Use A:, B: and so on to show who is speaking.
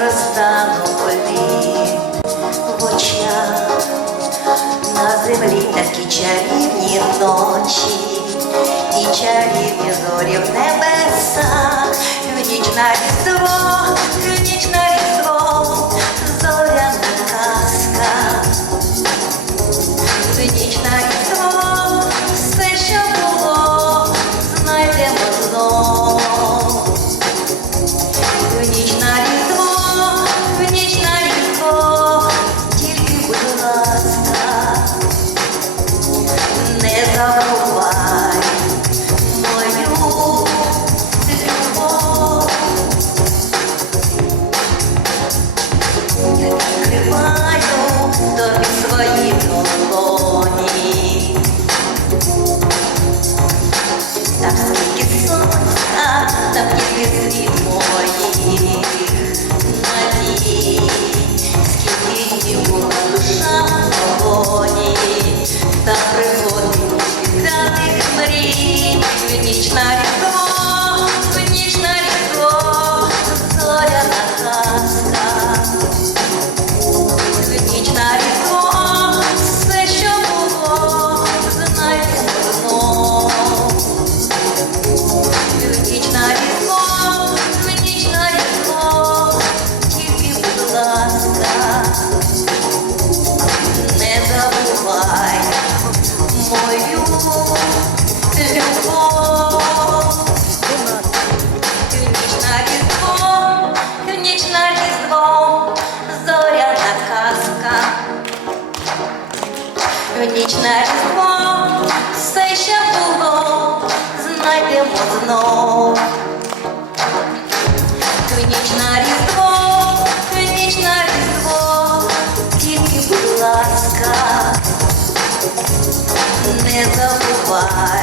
A: розтану полі в очах, на землі такі чарівні ночі, і чарівні зорі в небесах, в ніч на різдво. Там скільки сонця, там тільки світ моїх надій, скільки днів була душа там приходить відданих мрій, в ніч на різдво, все, що було, знайдемо знов. В ніч in the goodbye.